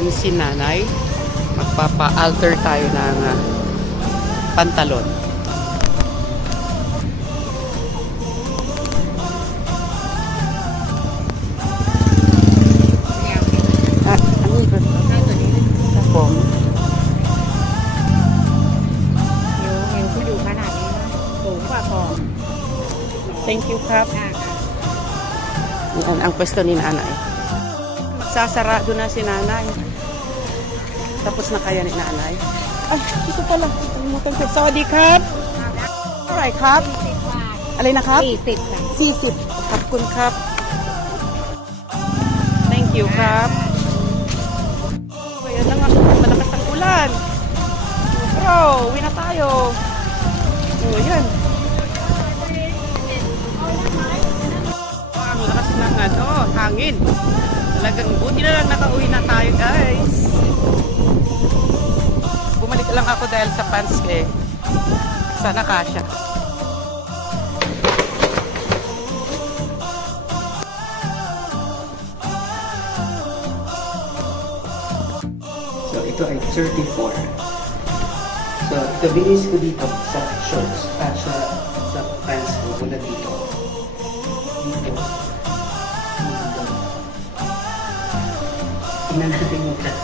Ayan si nanay. Magpapa-alter tayo ng pantalon. Thank you, Kap. Yan ang pwesto ni nanay. Magsasarado na si nanay. Tapos na kaya ni nanay. Ay, ito pala. Sawadee, Kap. Alright, Kap. Alay na, Kap? Sisip. Kapkun, Kap. Thank you, Kap. Ayan na nga. Malakas ang ulan. Bro, uwi na tayo. O, yan. Ang lakas ng hangin. Talagang buti na lang nakauwi na tayo, guys. Bumalik lang ako dahil sa pants eh. Sana kasya. So, ito ay 34. So, kabilis ko dito sa shorts at sa pants ko mula dito. Dito. Tingnan natin yung cut.